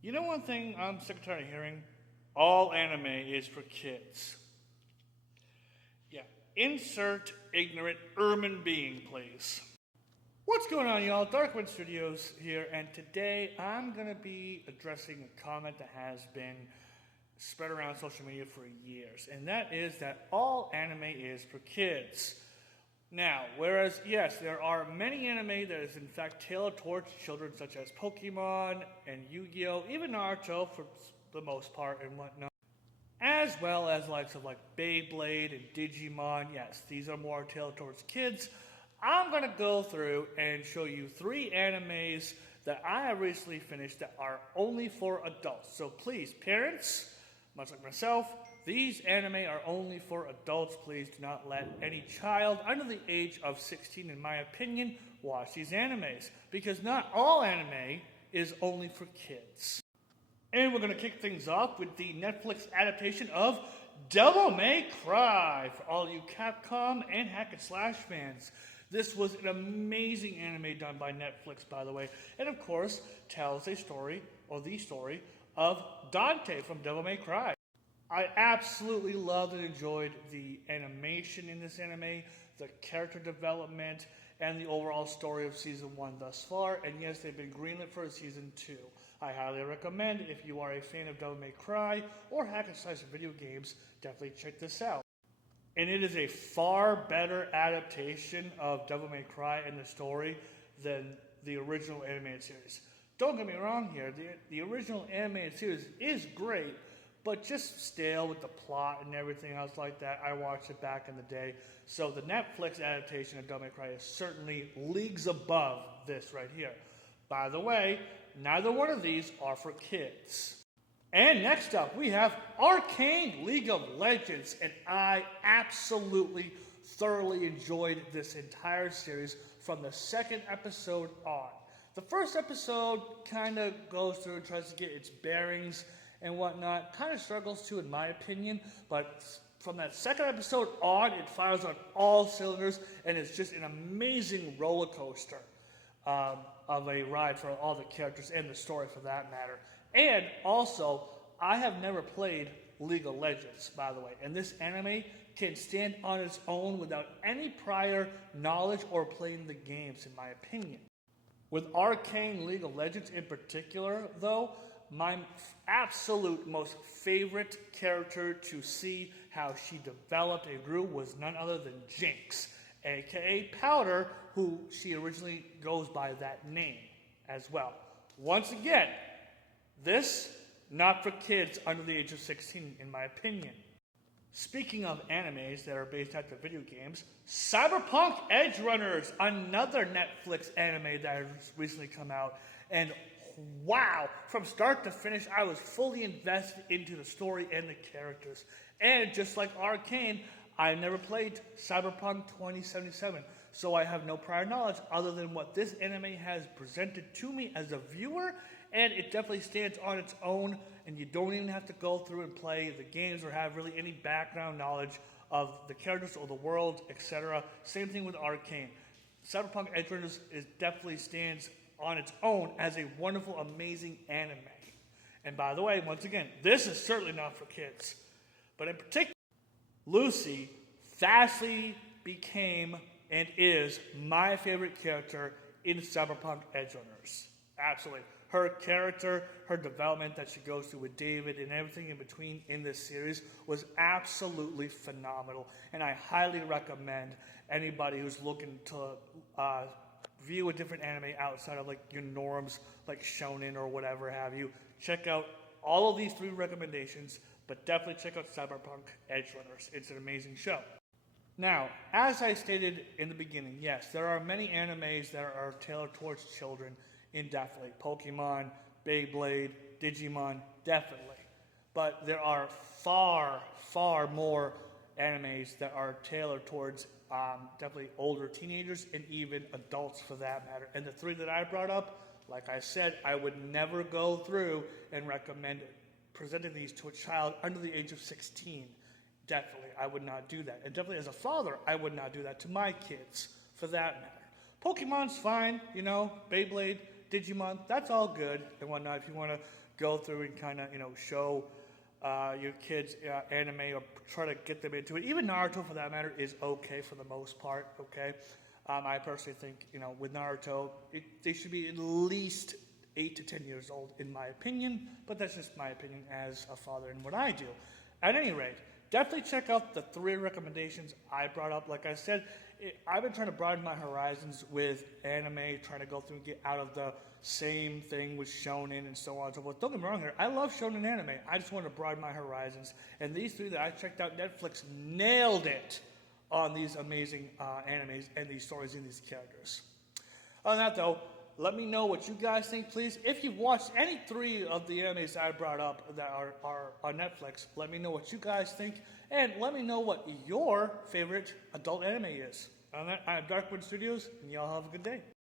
You know one thing I'm sick and tired of hearing? All anime is for kids. Yeah, insert ignorant urban being, please. What's going on, y'all? Darkwind Studios here, and today I'm going to be addressing a comment that has been spread around social media for years, and that is that all anime is for kids. Now, whereas, yes, there are many anime that is in fact tailored towards children, such as Pokemon and Yu-Gi-Oh!, even Naruto for the most part and whatnot, as well as likes of like Beyblade and Digimon. Yes, these are more tailored towards kids. I'm going to go through and show you 3 animes that I have recently finished that are only for adults. So please, parents, much like myself, these anime are only for adults. Please do not let any child under the age of 16, in my opinion, watch these animes. Because not all anime is only for kids. And we're going to kick things off with the Netflix adaptation of Devil May Cry for all you Capcom and Hack and Slash fans. This was an amazing anime done by Netflix, by the way, and of course tells a story, or the story, of Dante from Devil May Cry. I absolutely loved and enjoyed the animation in this anime, the character development, and the overall story of Season 1 thus far, and yes, they've been greenlit for Season 2. I highly recommend, if you are a fan of Devil May Cry or Hack and Slash video games, definitely check this out. And it is a far better adaptation of Devil May Cry and the story than the original animated series. Don't get me wrong here, the original animated series is great, but just stale with the plot and everything else like that. I watched it back in the day. So the Netflix adaptation of Devil May Cry is certainly leagues above this right here. By the way, neither one of these are for kids. And next up, we have Arcane League of Legends, and I absolutely thoroughly enjoyed this entire series from the second episode on. The first episode kind of goes through and tries to get its bearings and whatnot, kind of struggles to, in my opinion, but from that second episode on, it fires on all cylinders, and it's just an amazing roller coaster of a ride for all the characters and the story for that matter. And also, I have never played League of Legends, by the way, and this anime can stand on its own without any prior knowledge or playing the games, in my opinion. With Arcane League of Legends in particular, though, my absolute most favorite character to see how she developed and grew was none other than Jinx, aka Powder, who she originally goes by that name as well. Once again, this, not for kids under the age of 16, in my opinion. Speaking of animes that are based after video games, Cyberpunk Edgerunners, another Netflix anime that has recently come out, and wow, from start to finish, I was fully invested into the story and the characters. And just like Arcane, I never played Cyberpunk 2077, so I have no prior knowledge other than what this anime has presented to me as a viewer, and it definitely stands on its own, and you don't even have to go through and play the games or have really any background knowledge of the characters or the world, etc. Same thing with Arcane. Cyberpunk Edgerunners definitely stands on its own as a wonderful, amazing anime. And by the way, once again, this is certainly not for kids. But in particular, Lucy fastly became and is my favorite character in Cyberpunk Edgerunners. Absolutely. Her character, her development that she goes through with David and everything in between in this series was absolutely phenomenal. And I highly recommend anybody who's looking to view a different anime outside of like your norms, like Shonen or whatever have you, check out all of these 3 recommendations, but definitely check out Cyberpunk Edgerunners. It's an amazing show. Now, as I stated in the beginning, yes, there are many animes that are tailored towards children, indefinitely. Pokemon, Beyblade, Digimon, definitely. But there are far, far more animes that are tailored towards definitely older teenagers and even adults for that matter. And the 3 that I brought up, like I said, I would never go through and recommend presenting these to a child under the age of 16. Definitely, I would not do that. And definitely as a father, I would not do that to my kids for that matter. Pokemon's fine, you know, Beyblade, Digimon, that's all good and whatnot. If you want to go through and kind of, show your kids anime or try to get them into it. Even Naruto, for that matter, is okay for the most part, okay? I personally think, with Naruto, they should be at least 8 to 10 years old, in my opinion, but that's just my opinion as a father and what I do. At any rate, definitely check out the 3 recommendations I brought up. Like I said, I've been trying to broaden my horizons with anime, trying to go through and get out of the same thing with shonen and so on and so forth. Don't get me wrong here, I love shonen anime. I just want to broaden my horizons. And these 3 that I checked out, Netflix nailed it on these amazing animes and these stories and these characters. Other than that, though, let me know what you guys think, please. If you've watched any 3 of the animes I brought up that are on Netflix, let me know what you guys think. And let me know what your favorite adult anime is. On that, I'm Darkwood Studios, and y'all have a good day.